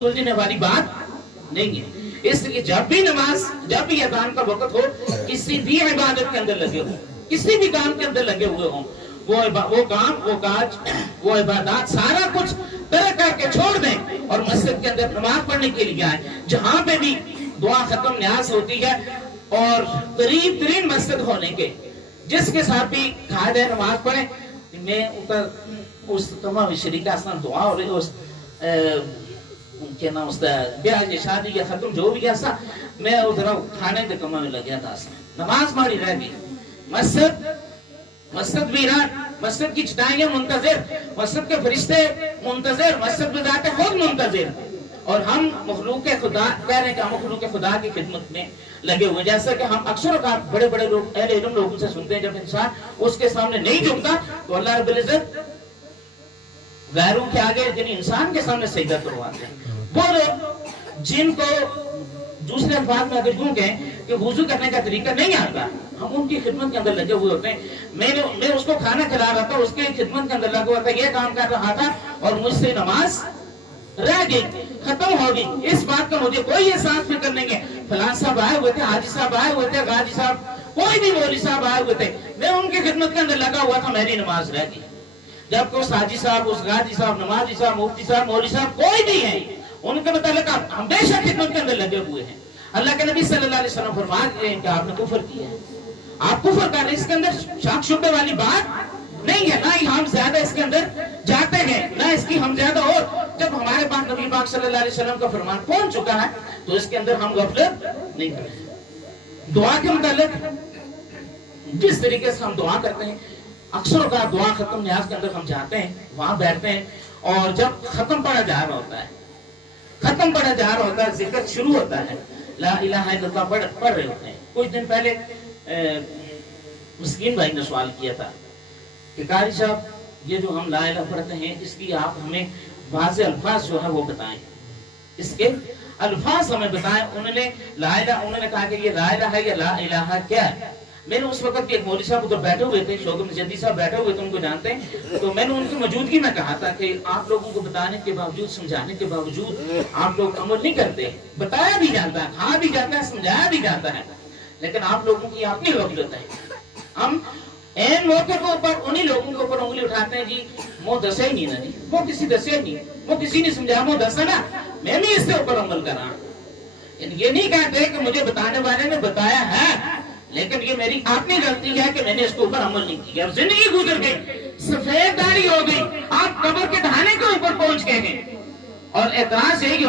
سلجھنے والی بات نہیں ہے۔ اس لیے جب بھی نماز، جب بھی اذان کا وقت ہو، کسی بھی عبادت کے اندر لگے ہوں، کسی بھی کام کے اندر لگے ہوئے ہوں، وہ کام، وہ کاج، وہ عبادات سارا کچھ ترک کر کے چھوڑ دیں اور مسجد کے اندر نماز پڑھنے کے لیے آئیں۔ جہاں پہ بھی دعا ختم نیاز ہوتی ہے اور قریب ترین مسجد ہونے کے جس کے ساتھ بھی کہا جائے نماز پڑھیں، میں اوپر اس تمام شریکہ اسلام دعا اور اس کہنا اس بیاہ شادی یا ختم جو بھی ایسا میں ادھر کھانے کے کما میں لگیا تھا۔ نماز ماری رہ گئی، مسجد ویران، مسجد کی چٹائیاں منتظر، مسجد کے فرشتے منتظر، مسجد میں ذات خود منتظر، اور ہم مخلوق خدا کہہ رہے ہیں کہ ہم مخلوق خدا کی خدمت میں لگے ہوئے۔ جیسا کہ ہم اکثر اوقات بڑے بڑے لوگ، اہل علم لوگوں سے سنتے ہیں، جب انسان اس کے سامنے نہیں جھکتا تو اللہ رب العزت غیروں کے آگے یعنی انسان کے سامنے سجدہ کرواتے ہیں۔ وہ لوگ جن کو دوسرے الفاظ میں اگر یوں کہیں کہ وضو کرنے کا طریقہ نہیں آتا، ہم ان کی خدمت کے اندر لگے ہوئے ہوتے ہیں۔ میں اس کو کھانا کھلا رہا تھا، اس کی خدمت کے اندر لگا ہوا تھا، یہ کام کر رہا تھا اور مجھ سے نماز رہ گئی، ختم ہو گئی۔ اس بات کا مجھے کوئی احساس فکر نہیں ہے۔ فلاں صاحب آئے ہوئے تھے، حاجی صاحب آئے ہوئے تھے، غازی صاحب، کوئی بھی مولوی صاحب آئے ہوئے تھے، میں ان کی خدمت کے اندر لگا ہوا تھا، میری نماز رہ گئی۔ جبکہ اس حاجی صاحب، اس غازی صاحب، نمازی صاحب، مفتی صاحب، مولوی صاحب کوئی بھی ہے، ان کے متعلق آپ ہمیشہ خدمت کے اندر لگے ہوئے ہیں۔ اللہ کے نبی صلی اللہ علیہ وسلم فرماتے ہیں کہ آپ نے کفر کیا ہے، آپ کفر کر رہے ہیں، اس کے اندر شک شبہ والی بات نہیں ہے، نہ ہی ہم زیادہ اس کے اندر جاتے ہیں، نہ اس کی ہم زیادہ، اور جب ہمارے پاس نبی پاک صلی اللہ علیہ وسلم کا فرمان پہنچ چکا ہے تو اس کے اندر ہم غفلت نہیں کرتے۔ دعا کے متعلق جس طریقے سے ہم دعا کرتے ہیں، اکثر اوقات دعا ختم نیاز کے اندر ہم جاتے ہیں، وہاں بیٹھتے ہیں، اور جب ختم پڑھا جا رہا ہوتا ہے، ختم پڑھا جا رہا ہوتا ہے، ذکر شروع ہوتا ہے، لا الہ الا اللہ پڑھ رہے ہوتے ہیں۔ کچھ دن پہلے مسکین بھائی نے سوال کیا تھا کہ قاری صاحب یہ جو ہم لا الہ پڑھتے ہیں، اس کی آپ ہمیں واضح الفاظ جو ہے وہ بتائیں، اس کے الفاظ ہمیں بتائیں۔ انہوں نے کہا کہ یہ لا الہ ہے یا لا الہ کیا ہے؟ میں نے اس وقت ایک مولوی صاحب ادھر بیٹھے ہوئے تھے، شوکت جدی صاحب بیٹھے ہوئے تھے، ان کو جانتے ہیں، تو میں نے ان کی موجودگی میں کہا تھا کہ آپ لوگوں کو بتانے کے باوجود، سمجھانے کے باوجود آپ لوگ عمل نہیں کرتے۔ بتایا بھی جاتا ہے، کہا بھی جاتا ہے، سمجھایا بھی جاتا ہے، لیکن آپ لوگوں کی اپنی غفلت ہے۔ ہم این موقع کے اوپر انہی لوگوں کے اوپر انگلی اٹھاتے ہیں، جی وہ دسے ہی نہیں نا، جی وہ کسی دسے ہی نہیں، وہ کسی نے سمجھایا، وہ دسا نا، میں بھی اس سے اوپر عمل کر رہا ہوں۔ یہ نہیں کہتے کہ مجھے بتانے والے نے بتایا ہے، لیکن یہ میری اپنی غلطی ہے کہ میں نے اس کے اوپر عمل نہیں کیا۔ اب زندگی گزر گئی، سفید داڑھی ہو گئی، آپ قبر کے ڈھانے کے اوپر پہنچ گئے ہیں، اور اعتراض یہی